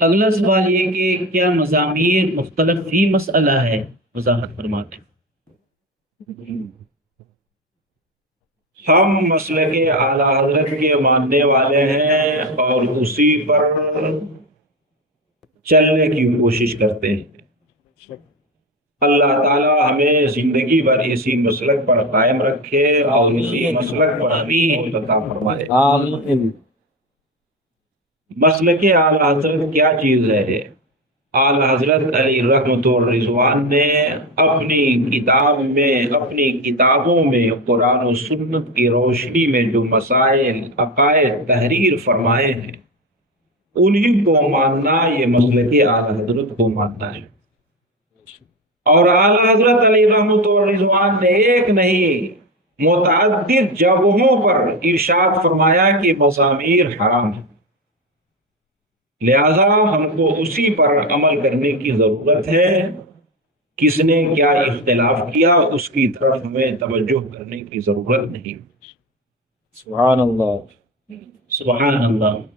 اگلا سوال یہ کہ کیا مضامیر مختلف فی مسئلہ ہے؟ وضاحت فرماتے ہیں۔ ہم مسلک اعلی حضرت کے ماننے والے ہیں اور اسی پر چلنے کی کوشش کرتے ہیں۔ اللہ تعالی ہمیں زندگی بھر اسی مسلک پر قائم رکھے اور اسی مسلک پر آمین۔ عطا فرمائے۔ آمین۔ مسلک اعلی حضرت کیا چیز ہے؟ اعلی حضرت علی رحمت الرضوان نے اپنی کتابوں میں قرآن و سنت کی روشنی میں جو مسائل عقائد تحریر فرمائے ہیں، انہی کو ماننا یہ مسلک اعلی حضرت کو ماننا ہے۔ اور اعلی حضرت علی رحمت الرضوان نے ایک نہیں متعدد جگہوں پر ارشاد فرمایا کہ مضامیر حرام ہیں، لہذا ہم کو اسی پر عمل کرنے کی ضرورت ہے۔ کس نے کیا اختلاف کیا اس کی طرف ہمیں توجہ کرنے کی ضرورت نہیں۔ سبحان اللہ۔ سبحان اللہ۔